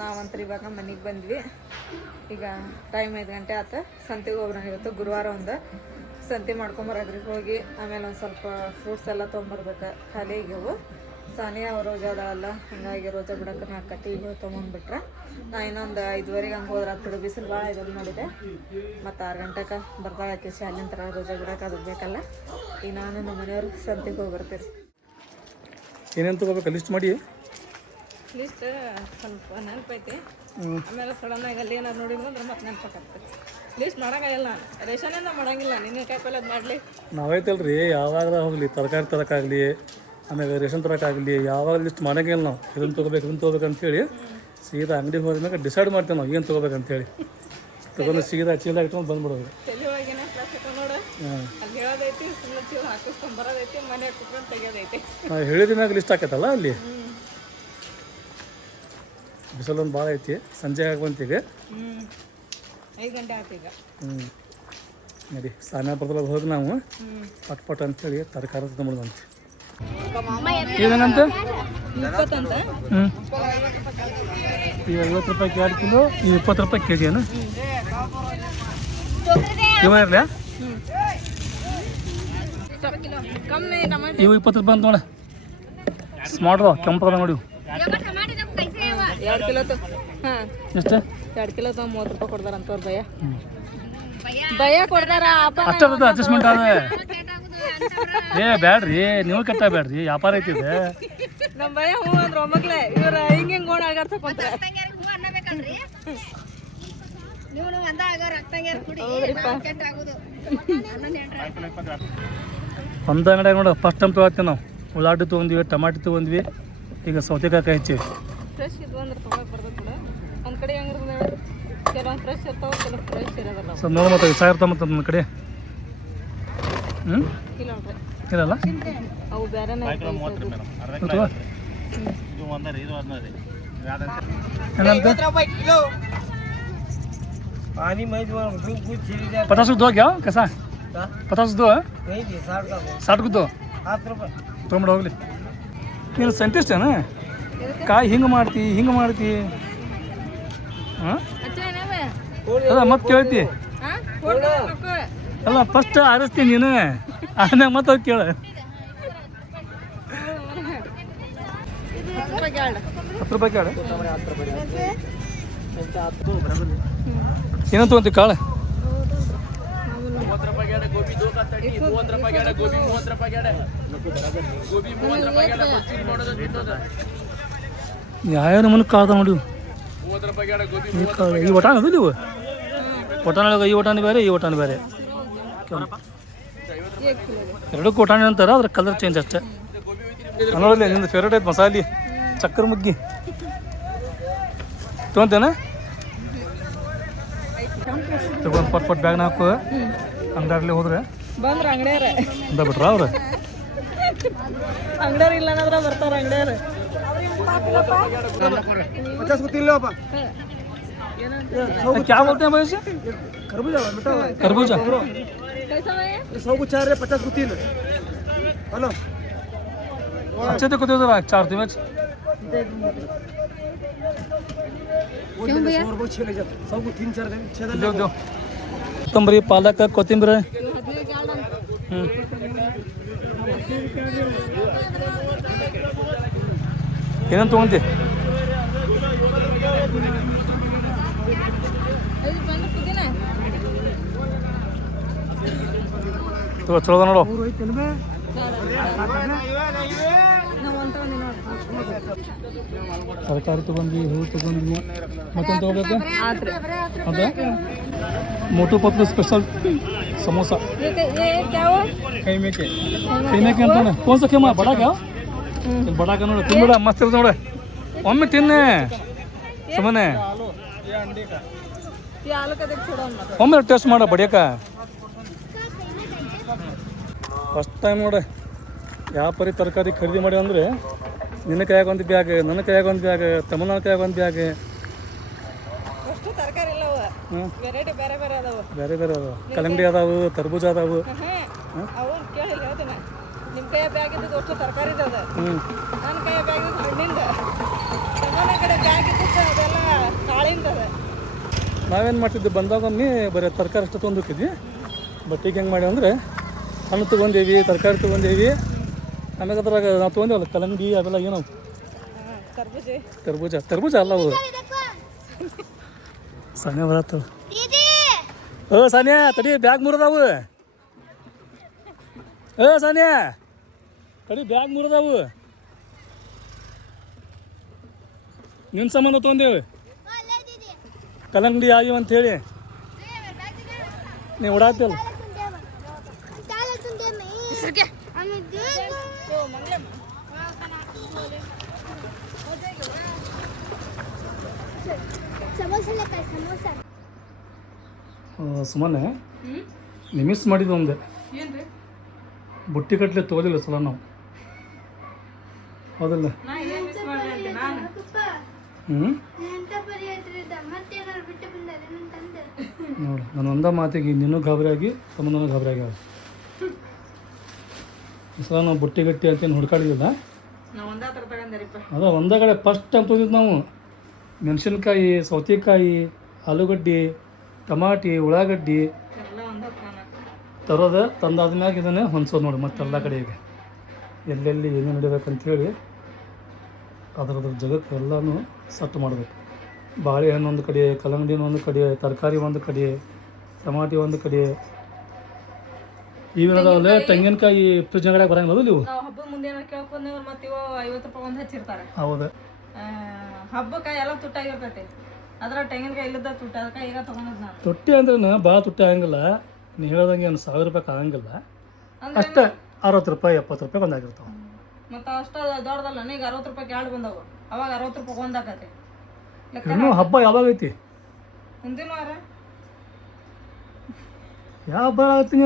ನಾವಂತರ ಇವಾಗ ಮನೆಗೆ ಬಂದ್ವಿ. ಈಗ ಟೈಮ್ 5 ಗಂಟೆ ಆತ. ಸಂತೆಗೆ ಹೋಗ್ಬರೋಣ ಇವತ್ತು ಗುರುವಾರ. ಒಂದು ಸಂತೆ ಮಾಡ್ಕೊಂಬರಾಗ್ರಿ ಹೋಗಿ. ಆಮೇಲೆ ಒಂದು ಸ್ವಲ್ಪ ಫ್ರೂಟ್ಸ್ ಎಲ್ಲ ತೊಗೊಂಬರ್ಬೇಕು. ಖಾಲಿ ಆಗ್ಯವು. ಸಾನಿಯಾ ಅವ್ರು ರೋಜಾ ಅದಾಳಲ್ಲ, ಹಂಗಾಗಿ ರೋಜಾ ಬಿಡಕ್ಕೆ ನಾಲ್ಕಟ್ಟಿ ಈಗ ತೊಗೊಂಡ್ಬಿಟ್ರೆ ನಾ ಇನ್ನೊಂದು 5:30 ಹಂಗೆ ಹೋದ್ರೆ ಹತ್ತು ಬಿಸಿಲು ಭಾಳ ಇದನ್ನು ಮಾಡಿದೆ. ಮತ್ತು 6 ಗಂಟೆಗೆ ಬರ್ತಾಳಕ್ಕೆ ಶಾಲಿನ ಥರ ರೋಜಾ ಬಿಡಕ್ಕೆ ಅದು ಬೇಕಲ್ಲ. ಈಗ ನಾನು ನಮ್ಮ ಮನೆಯವ್ರು ಸಂತೆಗೆ ಹೋಗಿ ಬರ್ತೀರಿ. ಏನೇನು ತೊಗೋಬೇಕು ಲಿಸ್ಟ್ ಮಾಡಿ? ಲಿಸ್ಟ್ ಸ್ವಲ್ಪ ನೆನಪೈತಿ. ಆಮೇಲೆ ಸಡನ್ನಾಗಿ ಅಲ್ಲಿ ಏನಾರು ನೋಡಿದ್ವಿ ಅಂದ್ರೆ ಮತ್ತೆ ನೆನಪಾಗ್ತದೆ. ಲಿಸ್ಟ್ ಮಾಡೋಂಗಿಲ್ಲ, ನಾನು ರೇಷನಿಂದ ಮಾಡೋಂಗಿಲ್ಲ. ನಿನ್ನೆ ಕಾಯಿಪಲ್ಲೆ ಅದು ಮಾಡಲಿ ನಾವೈತಲ್ರಿ, ಯಾವಾಗ ಹೋಗಲಿ ತರಕಾರಿ ತರೋಕ್ಕಾಗಲಿ ಆಮೇಲೆ ರೇಷನ್ ತರೋಕ್ಕಾಗಲಿ ಯಾವಾಗ ಲಿಸ್ಟ್ ಮಾಡೋಂಗಿಲ್ಲ. ನಾವು ಇದನ್ನು ತೊಗೋಬೇಕು ಅಂತೇಳಿ ಸೀದಾ ಅಂಗಡಿಗೆ ಹೋದ್ಮೇಲೆ ಡಿಸೈಡ್ ಮಾಡ್ತೇವೆ ನಾವು ಏನು ತೊಗೋಬೇಕಂತೇಳಿ. ತೊಗೊಂಡು ಸೀದಾ ಚೀಲ ಇಟ್ಕೊಂಡು ಬಂದ್ಬಿಡೋದು. ತಲೆಯೊಳಗೇನೆ ಪ್ಲಸ್ ನೋಡು, ಅಲ್ಲಿ ಹೇಳೋದೈತಿ, ಸುಮ್ಮನೆ ಚೀಲ ಹಾಕಿಸ್ಕೊಂಡು ಬರೋದೈತಿ, ಮನೆ ಕುತ್ಕೊಂಡು ತೆಗಿಯೋದೈತಿ. ನಾವು ಹೇಳಿದ ಮ್ಯಾಗ ಲಿಸ್ಟ್ ಹಾಕೈತಲ್ಲ ಅಲ್ಲಿ. ಬಿಸಿಲೊಂದು ಭಾಳ ಐತಿ, ಸಂಜೆ ಆಗುವಂತೀಗ 5 ಗಂಟೆ ಆಯ್ತು ಈಗ. ನಡಿ ಸಾನ್ಯಾ ಬರ್ತಲ್ಲ ಹೋಗಿ ನಾವು ಪಟ್ ಅಂತೇಳಿ ತರಕಾರಿ ತೊಗೊಂಬಂತ. ಏನಂತ 20 ಅಂತ. ಈಗ 50 ರೂಪಾಯಿ 2 ಕಿಲೋ, ಈಗ 20 ರೂಪಾಯಿ ಕೆಜಿ ಏನು ಇವ ಇರಲಿ. ಇವು 20 ರೂಪಾಯಿ ಅಂತ ನೋಡ. ಸ್ಮಾರ್ಟ್ ಕೆಂಪದ ನೋಡಿ. 2 ಕಿಲೋ ಹಾಂ ಎಷ್ಟು? 2 ಕಿಲೋ 30 ರೂಪಾಯಿ ಕೊಡ್ತಾರ ಅಂತವ್ರು. ಭಯ ಕೊಡ್ತಾರ. ಅಷ್ಟೇ ಅಡ್ಜಸ್ಟ್ಮೆಂಟ್ ಅದ. ಬ್ಯಾಡ್ರಿ, ನೀವು ಕೆಟ್ಟ ಬ್ಯಾಡ್ರಿ, ವ್ಯಾಪಾರ ಐತಿದೆ. ನಮ್ಮ ಭಯ ಹೂ ಅಂದ್ರೆ ಒಮ್ಮಗ್ಲೆ ಇವ್ರ ಹಿಂಗೆ ಗೋಣ ಆಗಾಡ್ಸಕೊಂತಾರೆ. ಒಂದು ಅಂಗಡಿಯಾಗ ನೋಡು ಫಸ್ಟ್ ಟೈಮ್ ತೊಗೊಳ್ತೀವಿ ನಾವು. ಉಳ್ಳಾಗಡ್ಡಿ ತೊಗೊಂಡ್ವಿ, ಟಮಾಟಿ ತೊಗೊಂಡ್ವಿ, ಈಗ ಸೌತೆಕಾಯಿ ಹಚ್ಚಿ. ಫ್ರೆಶ್ ಇದ್ವು ಅಂದ್ರೆ ತೊಗೊಳಕ್ಕೆ ಬರ್ತದೆ ಕೂಡ. ಒಂದು ಕಡೆ ಹೆಂಗಿರ್ತದೆ, ಕೆಲವೊಂದು ಫ್ರೆಶ್ ಇರ್ತಾವೆ, ಕೆಲವು ಫ್ರೆಶ್ ಇರೋದಲ್ಲ. ಸ್ವಲ್ಪ ನೋಡಿ ಮತ್ತೆ ಸಾವಿರ ಮತ್ತು ನನ್ನ ಕಡೆ ಇರಲ್ಲ. ಅವು ಬೇರೆ पचास को 2 क्या कैसा? 50 2 है? 60 को 2 ತೊಗೊಂಡು ಹೋಗ್ಲಿ. ನೀನು ಸೈಂಟಿಸ್ಟ್ ಏನ? ಕಾಯಿ ಹಿಂಗೆ ಮಾಡ್ತಿ ಹಾಂ ಅಲ್ಲ ಮತ್ತೆ ಕೇಳ್ತಿ ಅಲ್ಲ. ಫಸ್ಟ್ ಆರಿಸ್ತೀನಿ ನೀನು, ಆಮೇಲೆ ಮತ್ತೆ ಹೋಗಿ ಕೇಳ. 10 ರೂಪಾಯಿ ಕಾಳು ಏನಂತ ತೊಗೊಂತೀವಿ ಕಾಳು? ಯಾವ ನಮ್ಮನ್ನು ಕಾಳ್ದ ನೋಡಿ. ಈ ಒಟಾನ ಅದು ನೀವು ಒಟಾನೊಳಗೆ ಈ ಒಟಾನಿ ಬೇರೆ, ಈ ಒಟಾನಿ ಬೇರೆ. ಎರಡಕ್ಕೂ ಒಟಾಣಿ ಅಂತಾರೆ, ಅದ್ರ ಕಲರ್ ಚೇಂಜ್ ಅಷ್ಟೇ. ನೋಡಲಿ ನಿಂದು ಫೇವ್ರೇಟ್ ಐತೆ ಮಸಾಲೆ ಚಕ್ಕರ್ ಮುಗ್ಗಿ ತೊಗೊಂತೇನೆ. ತಗೊಂಡು ಪಟ್ ಬ್ಯಾಗ್ನ ಹಾಕು. ಅಂಗಡಿಯಲ್ಲಿ ಹೋದ್ರೆ ಬಂದ್ರೆ ಅಂಗಡಿಯಾರ ಅಂತ ಬಿಟ್ರ ಅವ್ರು. ಅಂಗಡಿಯವ್ರು ಇಲ್ಲ ಅನ್ನೋದ್ರ ಬರ್ತಾರ ಅಂಗಡಿಯವ್ರು. 50 को 3 लो अपा. क्या बोलते हैं भाई इसे? खरबूजा बेटा. खरबूजा कैसा है? 100 को 4 है, 50 को 3. हेलो अच्छे देखो तो जरा 4 दिन में क्यों भैया 100 को 6 ले जा. 100 को 3 4 दे 6 दो ತಂಬರಿ ಪಾಲಕ ಕೊತ್ತಂಬರಿ. ಏನಂತ ತೊಗೊಂತಿ? ಚಲೋದ ನೋಡು. ತರಕಾರಿ ತೊಗೊಂಡ್ವಿ, ಹೂವು ತೊಗೊಂಡ್ವಿ, ಮತ್ತೊಂದು ತೊಗೋಬೇಕು ಅದ ಮೋಟು ಪತ್ಲು ಸ್ಪೆಷಲ್ ಸಮೋಸ. ಕೈ ಮೇಕೆ ಅಂತ ಕೋನ್ ಸ ಖೇಮ ಬಡಾಕ ನೋಡು. ತಿನ್ಬಿಡ, ಮಸ್ತ್ ಇರ್ತದೆ ನೋಡು. ಒಮ್ಮೆ ತಿನ್ನೆ ಸುಮ್ಮನೆ, ಒಮ್ಮೆ ಟೇಸ್ಟ್ ಮಾಡ ಬಡಿಯಕ. ಫಸ್ಟ್ ಟೈಮ್ ನೋಡ ಯಾವ ಪರಿ ತರಕಾರಿ ಖರೀದಿ ಮಾಡಿ ಅಂದರೆ ನಿನ್ನ ಕೈಯಾಗ ಒಂದು ಬ್ಯಾಗ್, ನನ್ನ ಕೈಯಾಗ ಒಂದು ಬ್ಯಾಗ್, ತಮ್ಮನ ಕೈಯಾಗ ಒಂದು ಬ್ಯಾಗ್. ಬೇರೆ ಬೇರೆ ಅದಾವ. ಕಲ್ಲಂಗಡಿ ಅದಾವು, ತರಬೂಜ ಅದಾವು. ನಿಮ್ಮ ಕೈಯ ಬ್ಯಾಗ್ ಇದ್ದದ್ದು ಅಷ್ಟು ತರಕಾರಿ ಇದ್ದದ, ನನ್ನ ಕೈಯ ಬ್ಯಾಗ್ ಇದ್ದು ಹಣ್ಣಿಂದ, ನನ್ನ ಕಡೆ ಬ್ಯಾಗ್ ಇದ್ದದ್ದು ಅದೆಲ್ಲ ನಾವೇನು ಮಾಡ್ತಿದ್ವಿ ಬಂದಾಗೊಮ್ಮೆ ಬರೀ ತರಕಾರಿ ಅಷ್ಟು ತೊಗೊಂಡಿದ್ವಿ. ಬಟ್ ಈಗ ಹೆಂಗೆ ಮಾಡಿ ಅಂದರೆ ಹಣ್ಣು ತೊಗೊಂಡೇವಿ, ತರಕಾರಿ ತೊಗೊಂಡೇವಿ. ಆಮೇಲೆ ಅದ್ರಾಗ ನಾವು ತೊಗೊಂಡೇವಲ್ಲ ಕಲ್ಲಂಗಡಿ ಅವೆಲ್ಲ ಏನವು ತರ್ಬೂಜ ಅಲ್ಲ ಅವು. ಸಾನ್ಯಾ ಬರತ್ತ. ಸಾನ್ಯಾ ತಡಿ ಬ್ಯಾಗ್ ಮುರಿದಾವು. ಸಾನ್ಯಾ ತಡಿ ಬ್ಯಾಗ್ ಮುರಿದಾವು. ನಿನ್ನ ಸಂಬಂಧ ತೊಗೊಂಡೇವಿ ಕಲ್ಲಂಗಡಿ ಆಗಿವ ಅಂತ ಹೇಳಿ ನೀವು ಓಡಾಡ್ತಿಲ್ಲ. ಸುಮ್ಮನೆ ನೀವು ಮಿಸ್ ಮಾಡಿದ್ದು ಒಂದೆ ಬುಟ್ಟಿ ಕಟ್ಲೆ ತೊಗೊಲಿಲ್ಲ ಸಲ ನಾವು, ಹೌದಲ್ಲ? ನೋಡಿ ನಾನು ಒಂದ ಮಾತಿಗೆ ನೀನು ಗಾಬರಿ ಆಗಿ ತಮ್ಮನೂ ಗಾಬರಿ ಆಗ್ಯಾವ. ಈ ಸಲ ನಾವು ಬುಟ್ಟಿ ಗಟ್ಟಿ ಅಂತೇನು ಹುಡ್ಕಾಡಿದಿಲ್ಲ. ಅದ ಒಂದೇ ಕಡೆ ಫಸ್ಟ್ ಟೈಮ್ ತೊಗೊಂಡಿದ್ದು ನಾವು. ಮೆಣಸಿನ್ಕಾಯಿ, ಸೌತೆಕಾಯಿ, ಆಲೂಗಡ್ಡೆ, ಟಮಾಟಿ, ಉಳ್ಳಾಗಡ್ಡಿ ತರೋದು ತಂದಾದ್ಮ್ಯಾಗ ಇದನ್ನೇ ಹೊಂದ್ಸೋದು ನೋಡಿ ಮತ್ತೆಲ್ಲ ಕಡೆಗೆ ಎಲ್ಲೆಲ್ಲಿ ಏನೇನು ನಡಿಬೇಕಂತೇಳಿ ಅದ್ರ ಜಗಕ್ಕೆ ಎಲ್ಲನೂ ಸೆಟ್ ಮಾಡಬೇಕು. ಬಾಳೆಹಣ್ಣು ಒಂದು ಕಡೆ, ಕಲ್ಲಂಗಡಿನ ಒಂದು ಕಡೆ, ತರಕಾರಿ ಒಂದು ಕಡೆ, ಟಮಾಟಿ ಒಂದು ಕಡೆ, ಇವೇನದಾವಲ್ಲ ತೆಂಗಿನಕಾಯಿ ಫ್ರಿಜ್ ಅಂಗಡಿಯಾಗ ಬರಂಗಿಲ್ಲ ನೀವು. ಹಬ್ಬದ ಮುಂದೆ ಕೇಳ್ಕೊಂಡ್ರೆ ಮತ್ತೆ ಇವ 50 ರೂಪಾಯಿ ಒಂದು ಹಚ್ಚಿರ್ತಾರೆ. ಹೌದು, ಹಬ್ಬಕ್ಕೆ ಎಲ್ಲ ತುಟ್ಟಾಗಿರ್ತೈತಿ. ಅದ್ರ ತೆಂಗಿನಕಾಯಿ ಇಲ್ಲದ ತುಟ್ಟ, ಅದಕ್ಕೆ ಈಗ ತೊಗೊಂಡದ್ ನಾನು. ತುಟ್ಟಿ ಅಂದ್ರೆ ಭಾಳ ತುಟ್ಟಿ ಆಗಂಗಿಲ್ಲ. ನೀವು ಹೇಳ್ದಂಗೆ ಏನು 1000 ರೂಪಾಯಿ ಆಗಂಗಿಲ್ಲ. ಅಷ್ಟೇ 60 ರೂಪಾಯಿ 70 ರೂಪಾಯಿ ಬಂದಾಗಿರ್ತಾವೆ. ಮತ್ತು ಅಷ್ಟ ದೊಡ್ಡದಲ್ಲ, ಈಗ 60 ರೂಪಾಯಿಗೆ 2 ಬಂದವು. ಅವಾಗ 60 ರೂಪಾಯಿ ಒಂದಾಕತಿ. ಇನ್ನೂ ಹಬ್ಬ ಯಾವಾಗ ಐತಿ? ಮುಂದಿನ ವಾರ. ಯಾವ ಹಬ್ಬ ಆಗತ್ತೀನಿ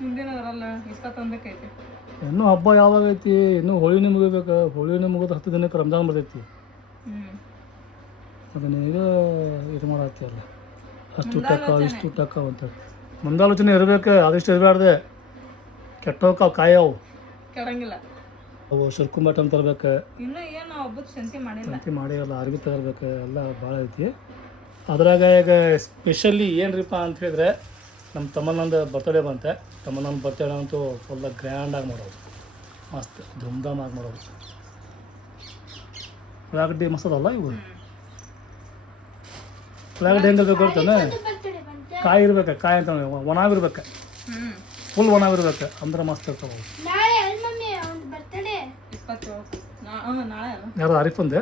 ಮುಂದಿನ ವಾರ ಅಲ್ಲ, 21ಕ್ಕೆ ಐತಿ. ಇನ್ನೂ ಹಬ್ಬ ಯಾವಾಗ ಐತಿ? ಇನ್ನೂ ಹೋಳಿನೇ ಮುಗಿಬೇಕು. ಹೋಳಿನೇ ಮುಗಿದು 10 ದಿನಕ್ಕೆ ರಂಜಾನ್ ಬರ್ತೈತಿ. ಅದನ್ನ ಈಗ ಇದು ಮಾಡತ್ತೀವಲ್ಲ, ಅಷ್ಟು ಊಟಕ್ಕ ಇಷ್ಟು ಊಟಕ್ಕ ಅಂತೇಳಿ ಮುಂದಾಲೋಚನೆ ಇರಬೇಕು. ಅದಿಷ್ಟು ಇರಬಾರ್ದೆ. ಕೆಟ್ಟೋಕಾವು ಕಾಯವು ಕೆಡಂಗಿಲ್ಲ. ಅವು ಶುರ್ಕುಂಬಾಟ ಅಂತ ತರ್ಬೇಕು. ಇನ್ನೂ ಏನು ಹಬ್ಬದ ಸಂತಿ ಮಾಡಿಲ್ಲ. ಸಂತಿ ಮಾಡಿರಲ್ಲ, ಅರ್ಬಿ ತಗೊಳ್ಬೇಕು, ಎಲ್ಲ ಭಾಳ ಐತಿ. ಅದ್ರಾಗ ಈಗ ಸ್ಪೆಷಲಿ ಏನ್ರಿಪ್ಪ ಅಂತ ಹೇಳಿದ್ರೆ ನಮ್ಮ ತಮ್ಮನಂದು ಬರ್ತಡೇ ಬಂತೆ. ತಮ್ಮನಂದು ಬರ್ತಡೇ ಅಂತೂ ಫುಲ್ಲ ಗ್ರ್ಯಾಂಡಾಗಿ ಮಾಡೋದು, ಮಸ್ತ್ ಧೂಮ್ಧಾಮಾಗಿ ಮಾಡೋದು. ಉಳ್ಳಾಗಡ್ಡಿ ಮಸಾಲಲ್ಲ ಇವು. ಉಳ್ಳಾಗಡ್ಡಿ ಹೆಂಗಿರ್ಬೇಕು ಗೊತ್ತಾನೆ? ಕಾಯಿ ಇರ್ಬೇಕು, ಕಾಯಿ ಅಂತ ಒಣಗಿರ್ಬೇಕು, ಫುಲ್ ಒಣಗಿರ್ಬೇಕು, ಅಂದ್ರೆ ಮಸ್ತ್ ಇರ್ತಾವೆ. ಯಾರು ಆರಿಫಂದೆ?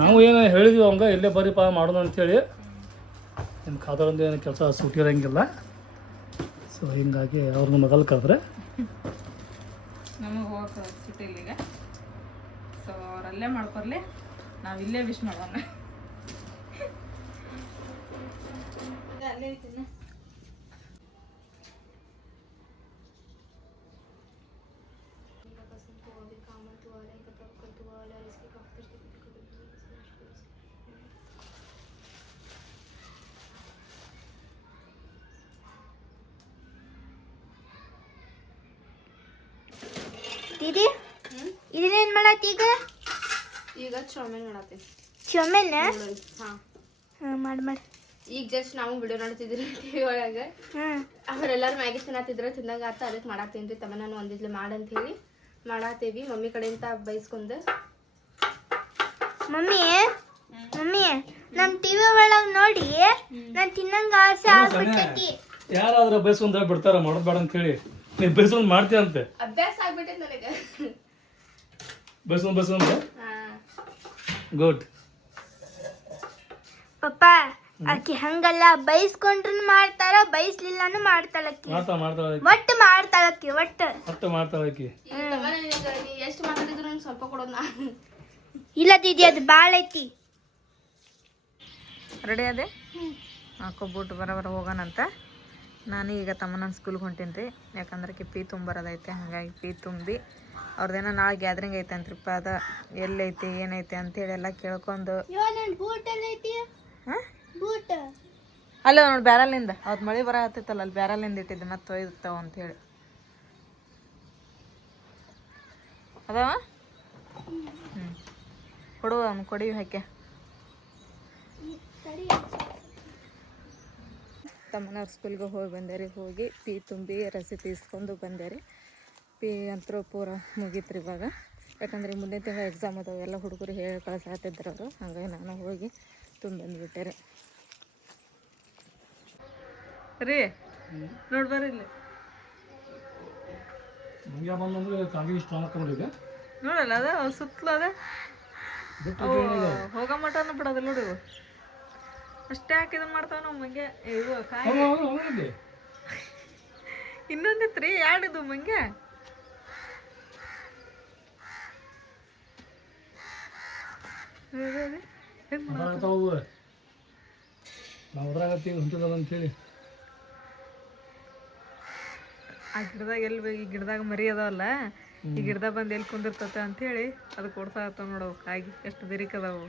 ನಾವು ಏನು ಹೇಳಿದ್ವಿ ಅವಂಗ ಇಲ್ಲೇ ಬರೀಪ ಮಾಡೋಣ ಅಂತೇಳಿ. ನಿಮ್ಮ ಖಾದರಂದು ಏನು ಕೆಲಸ ಸೂಟಿ ಇರೋಂಗಿಲ್ಲ. ಸೊ ಹಿಂಗಾಗಿ ಅವ್ರನ್ನ ಮೊದಲು ಕರೆದ್ರೆ ನಮಗೆ ಹೋಗಕ್ಕೆ ಸೂಟಿ ಇಲ್ಲ ಈಗ. ಸೊ ಅವರಲ್ಲೇ ಮಾಡ್ಕೊರ್ಲಿ, ನಾವು ಇಲ್ಲೇ ವಿಶ್ ಮಾಡೋಣ. ಅಲ್ಲೇ ಐತಿನ ದೀದಿ, ಇದನ್ನೇನು ಮಾಡತ್ತಿ ಈಗ? ಈಗ ಚೌಮೇನ್ ಮಾಡತ್ತೀನಿ. ಚೌಮೇನ್? ಹಾಂ ಮಾಡಿ ಈಗ ಜಸ್ಟ್ ನಾವು ವಿಡಿಯೋ ನೋಡ್ತಿದ್ರಿ ಟಿವಿ ಒಳಗೆ. ಅವರೆಲ್ಲರೂ ಮ್ಯಾಗಿ ತಿನ್ನತ್ತಿದ್ರು, ತಿಂದಾಗ ಆತ ಅದಕ್ಕೆ ಮಾಡತ್ತೀನಿ ರೀ. ತಮ್ಮ ನಾನು ಒಂದಿದ್ಲು ಮಾಡಂತ ಹೇಳಿ ಮಾಡತ್ತೇವಿ. ಮಮ್ಮಿ ಕಡೆಯಿಂದ ಬೈಸ್ಕೊಂಡು. ಮಮ್ಮಿ ನಮ್ಮ ಟಿವಿ ಒಳಗೆ ನೋಡಿ ನಾನು ತಿನ್ನಂಗ ಆಸೆ ಆಗ್ಬಿಟ್ಟೈತಿ. ಯಾರಾದ್ರೂ ಬಯಸ್ಕೊಂಡ್ರೆ ಬಿಡ್ತಾರ, ಮಾಡೋದು ಬೇಡ ಅಂತ ಹೇಳಿ. ನೀವು ಬಯಸ್ಕೊಂಡು ಮಾಡ್ತೀಯ ಅಂತೆ. ಅಭ್ಯಾಸ ಆಗ್ಬಿಟ್ಟೈತೆ ನನಗೆ. ಬಯಸ್ಕೊಂಡು ಗುಡ್. ಪಪ್ಪ ಆಕಿ ಹಂಗಲ್ಲ, ಬೈಸ್ಕೊಂಡ್ರು ಮಾಡ್ತಾಳ, ಬೈಸ್ಲಿಲ್ಲಾನು ಮಾಡ್ತಾಳಕ್ಕಿ. ಒಟ್ಟು ಮಾಡ್ತಾಳಕ್ಕಿ, ಒಟ್ಟು ಮಾಡ್ತಾಳಕ್ಕಿ. ನೀ ಎಷ್ಟು ಮಾತಾಡಿದ್ರು ನಂಗೆ ಸ್ವಲ್ಪ ಕೊಡೋದು ನಾ. ಇಲ್ಲ ದೀದಿ, ಅದು ಭಾಳ ಐತಿ. ರೆಡಿ ಅದೇ ಹಾಕೋಬಿಟ್ಟು ಬರೋಬರ ಹೋಗೋಣಂತ. ನಾನು ಈಗ ತಮ್ಮನ ಸ್ಕೂಲ್ಗೆ ಹೊಂಟೀನಿ ರೀ. ಯಾಕಂದ್ರೆ ಪೀ ತುಂಬರೋದೈತೆ, ಹಾಗಾಗಿ ಪೀ ತುಂಬಿ ಅವ್ರದ್ದೇನೋ ನಾಳೆ ಗ್ಯಾದ್ರಿಂಗ್ ಐತೆ ಅಂತ್ರಿಪ್ಪ. ಅದು ಎಲ್ಲೈತಿ ಏನೈತಿ ಅಂತೇಳಿ ಎಲ್ಲ ಕೇಳ್ಕೊಂಡು. ಹಾಂ ಅಲ್ಲ ನೋಡಿ ಬ್ಯಾರಲ್ಲಿಂದ ಅವ್ರು ಮಳೆ ಬರತ್ತೈತಲ್ಲ, ಅಲ್ಲಿ ಬ್ಯಾರಲ್ಲಿಂದ ಇಟ್ಟಿದ್ದೆ, ಮತ್ತೆ ಒಯ್ತಾವ ಅಂಥೇಳಿ ಅದಾವ. ಕೊಡು ಅವ್ನು ಕೊಡಿ ಹಾಕಿ. ತಮ್ಮನವ್ರ ಸ್ಕೂಲ್ಗೆ ಹೋಗಿ ಬಂದೆ ರೀ. ಹೋಗಿ ಪಿ ತುಂಬಿ ರಸೀದಿ ಇಸ್ಕೊಂಡು ಬಂದೆ ರೀ. ಪಿ ಅಂತರೂ ಪೂರ ಮುಗೀತ್ರಿ ಇವಾಗ. ಯಾಕಂದ್ರೆ ಮುಂದಿನ ತಿಂಗಳು ಎಕ್ಸಾಮ್ ಅದಾವೆ. ಎಲ್ಲ ಹುಡುಗರು ಹೇಳಿ ಕಳ್ಸಾತಿದ್ರು ಅವರು. ಹಾಗಾಗಿ ನಾನು ಹೋಗಿ ತುಂಬ ಬಂದುಬಿಟ್ಟೆ ರೀ. ರೀ ನೋಡಿ ಬರ್ರಿ ಇಲ್ಲಿ ಮುಂಗೆ ಬಂದಂದ್ರೆ ಕಾಂಗಿ ಸ್ಟ್ರಾಂಗ್ ಹಾಕೊಂಡ್ಬಿಟ್ಟಿದೆ. ನೋಡಲ್ಲ ಅದ ಅವು ಸುತ್ತಲೂ ಅದ ಹೋಗೋ ಮಟನೂ ಬಿಡೋದಿಲ್ಲ ನೋಡಿ. ಇವು ಅಷ್ಟೇ ಹಾಕಿದನ್ ಮಾಡ್ತಾವ ನಾವು ಮಂಗೆ. ಇವು ಕಾಯಿ ಇನ್ನೊಂದಿತ್ತು ರೀ ಎರಡಿದು ಮಂಗೆ. ನಾವು ಅದ್ರಾಗತ್ತೀವಿ ಹೊಂಟದ ಅಂತೇಳಿ ಆ ಗಿಡದಾಗ ಎಲ್ಲಿ ಈ ಗಿಡದಾಗ ಮರಿ ಅದಾವಲ್ಲ, ಈ ಗಿಡದಾಗ ಬಂದು ಎಲ್ಲಿ ಕುಂದಿರ್ತತೆ ಅಂಥೇಳಿ ಅದು ಕೊಡ್ಸಾಕತ್ತಾವ ನೋಡವು ಕಾಯಿ. ಎಷ್ಟು ಬೆರಿಕದಾವು.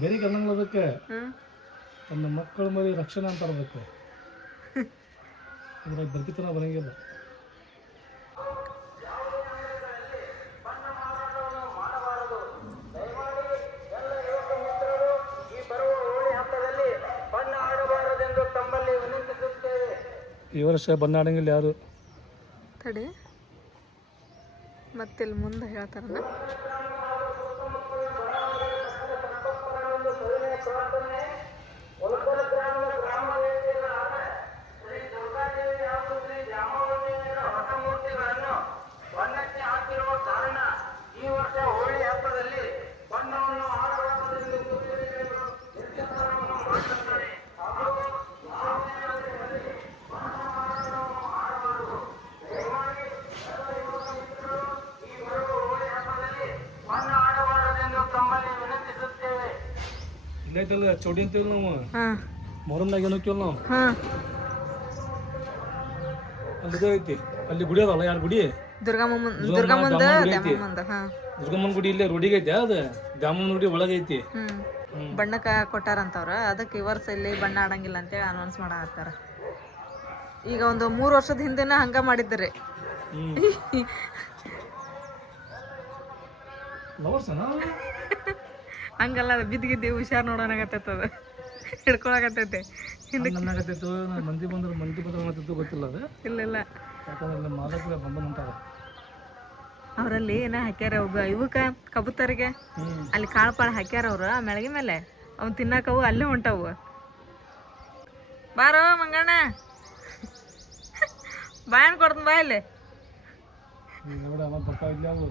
ಬೆರಿಕೆ ಅನ್ನಂಗಿಲ್ಲ ಅದಕ್ಕೆ. ತನ್ನ ಮಕ್ಕಳ ಮರಿ ರಕ್ಷಣೆ ಅಂತ ಅದಕ್ಕೆ. ಅದ್ರಾಗ ಬರ್ಕಿತನ ಬರಂಗಿಲ್ಲ. ಈ ವರ್ಷ ಬಣ್ಣ ಆಡಂಗಿಲ್ಲ ಯಾರು. ತಡಿ ಮತ್ತಿಲ್ಲಿ ಮುಂದೆ ಹೇಳ್ತಾರಲ್ಲ. ಇಲ್ಲೈತಲ್ಲ ಚೌಡಿ ಅಂತೀವಿ ನಾವು. ಹಾಂ ಮೊಹರಂದಾಗ ಏನೋಕ್ಕಿವಲ್ಲ ನಾವು. ಹಾಂ ಅಲ್ಲಿ ಇದು ಐತಿ. ಅಲ್ಲಿ ಗುಡಿ ಅದಲ್ಲ, ಯಾರು ಗುಡಿ? ದುರ್ಗಮ್ಮನ ಹಾಂ ದುರ್ಗಮ್ಮನ ಗುಡಿ ಇಲ್ಲೇ ರೋಡಿಗೆ ಐತೆ. ಅದು ದ್ಯಾಮನ ಗುಡಿ ಒಳಗೆ ಐತಿ. ಬಣ್ಣಕ್ಕೆ ಕೊಟ್ಟಾರಂತವ್ರ. ಅದಕ್ಕೆ ಈ ವರ್ಷ ಇಲ್ಲಿ ಬಣ್ಣ ಆಡಂಗಿಲ್ಲ ಅಂತೇಳಿ ಅನೌನ್ಸ್ ಮಾಡತ್ತಾರ. ಈಗ ಒಂದು 3 ವರ್ಷದ ಹಿಂದೆನ ಹಂಗ ಮಾಡಿದ್ರಿ. ಹಂಗಲ್ಲ ಬಿದ್ದಿಗಿದ್ದಿ ಹುಷಾರ್ ನೋಡೋಣಾಗತ್ತದ. ಹಿಡ್ಕೊಳಕತ್ತೈತೆ ಹಿಂದಕ್ಕೆ ಮಂದಿ ಬಂದ್ರೆ ಗೊತ್ತಿಲ್ಲ ಅದು. ಇಲ್ಲ ಯಾಕಂದ್ರೆ ಮಾದಕ ಬಂದ ಹೊಂಟಾರ. ಅವರಲ್ಲಿ ಏನ ಹಾಕ್ಯಾರ ಒಬ್ಬ ಇವಕ್ಕ ಕಬೂತರಿಗೆ ಅಲ್ಲಿ ಕಾಳು ಪಾಳು ಹಾಕ್ಯಾರ ಅವ್ರು. ಆ ಮೆಳಗಿ ಮೇಲೆ ಅವ್ನು ತಿನ್ನಕವು ಅಲ್ಲೇ ಹೊಂಟವು. ಬಾರೋ ಮಂಗಣ್ಣ ಬಾಯನ್ ಕೊಡ್ತೀನಿ ಬಾ ಇಲ್ಲಿ. ಬರ್ತಾವಿಲ್ಲ ಅವು.